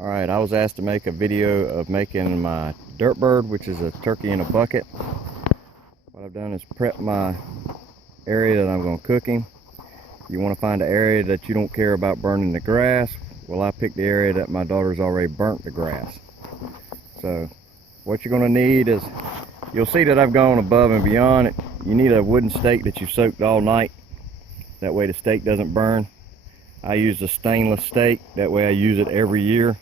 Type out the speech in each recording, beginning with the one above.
Alright, I was asked to make a video of making my dirt bird, which is a turkey in a bucket. What I've done is prep my area that I'm going to cook him. You want to find an area that you don't care about burning the grass. Well, I picked the area that my daughter's already burnt the grass. So what you're going to need is, you'll see that I've gone above and beyond it. You need a wooden stake that you've soaked all night. That way the stake doesn't burn. I use a stainless stake, that way I use it every year.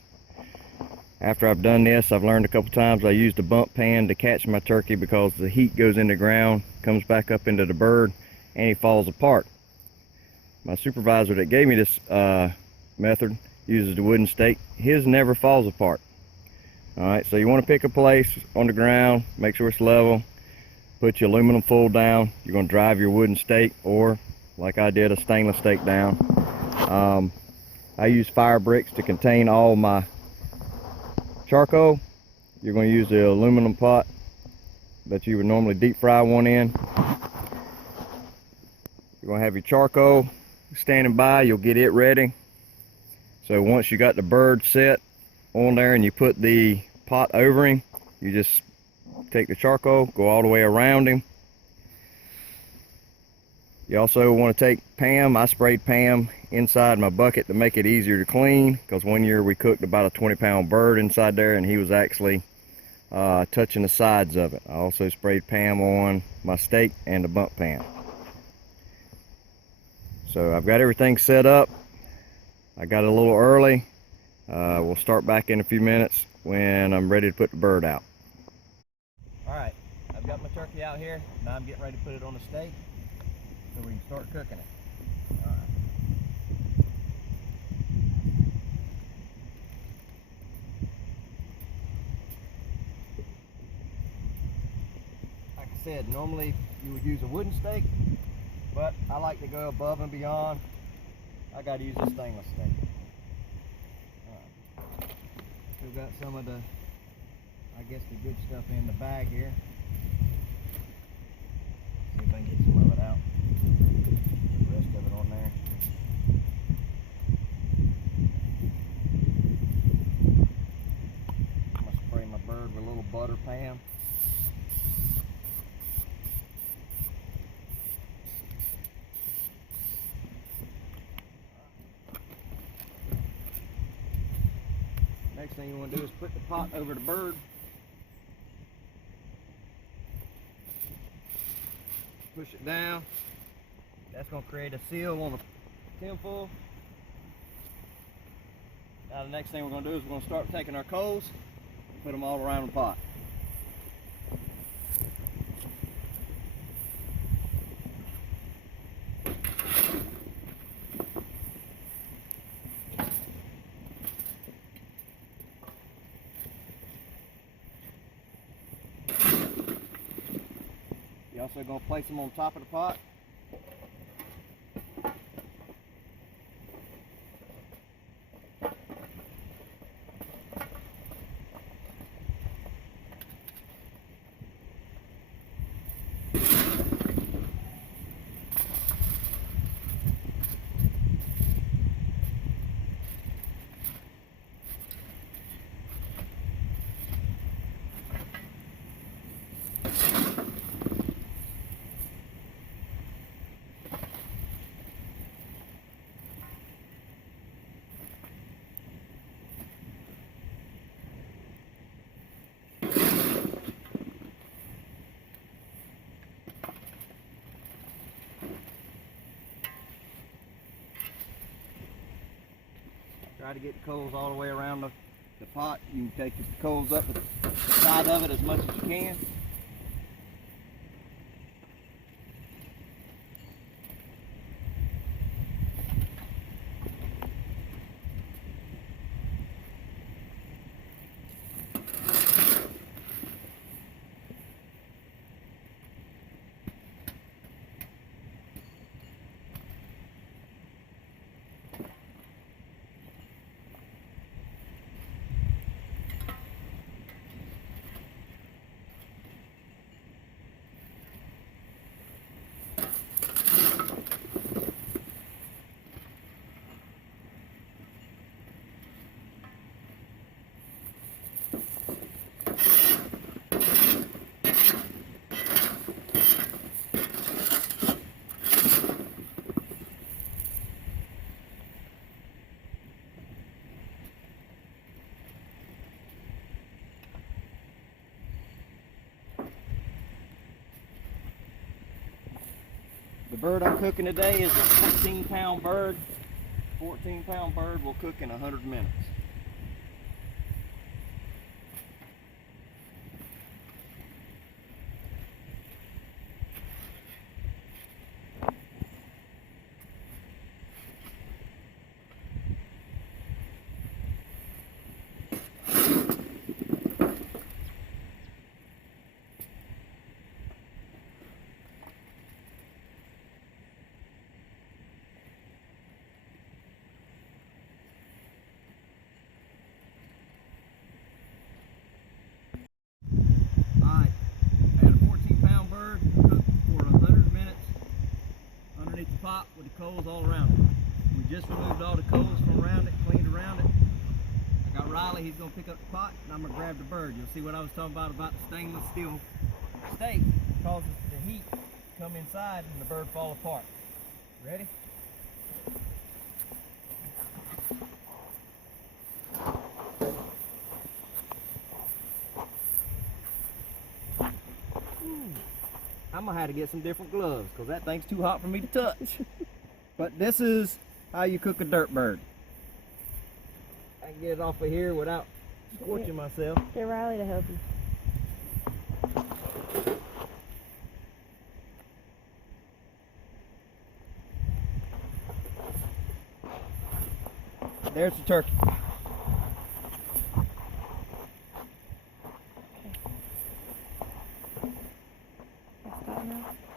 After I've done this, I've learned a couple times I used a bump pan to catch my turkey because the heat goes in the ground, comes back up into the bird, and he falls apart. My supervisor that gave me this method uses the wooden stake. His never falls apart. Alright, so you want to pick a place on the ground, make sure it's level, put your aluminum foil down. You're going to drive your wooden stake, or like I did, a stainless stake down. I use fire bricks to contain all my charcoal. You're going to use the aluminum pot that you would normally deep fry one in. You're going to have your charcoal standing by. You'll get it ready. So once you got the bird set on there and you put the pot over him, you just take the charcoal, go all the way around him. You also want to take Pam. I sprayed Pam inside my bucket to make it easier to clean, because one year we cooked about a 20-pound bird inside there and he was actually touching the sides of it. I also sprayed Pam on my steak and the bump pan. So I've got everything set up. I got it a little early. We'll start back in a few minutes when I'm ready to put the bird out. Alright, I've got my turkey out here. Now I'm getting ready to put it on the stake so we can start cooking it. Alright. Like I said, normally you would use a wooden stake, but I like to go above and beyond. I got to use a stainless stake. Alright. Still got some of the, I guess, the good stuff in the bag here. See if I can get some of it out. The rest of it on there. I'm going to spray my bird with a little butter, Pam. Next thing you want to do is put the pot over the bird. Push it down. That's going to create a seal on the tinfoil. Now the next thing we're going to do is we're going to start taking our coals and put them all around the pot. You're also going to place them on top of the pot. Try to get the coals all the way around the pot. You can take the coals up the side of it as much as you can. bird I'm cooking today is a 14-pound bird. 14-pound bird will cook in 100 minutes. Alright, I had a 14-pound bird cooked for 100 minutes underneath the pot with the coals all around it. We just removed all the coals from around it, cleaned around it. I got Riley, he's going to pick up the pot, and I'm going to grab the bird. You'll see what I was talking about the stainless steel steak causes the heat to come inside and the bird fall apart. Ready? I'm gonna have to get some different gloves because that thing's too hot for me to touch. But this is how you cook a dirt bird. I can get it off of here without scorching myself. Get Riley to help you. There's the turkey. That's hot enough.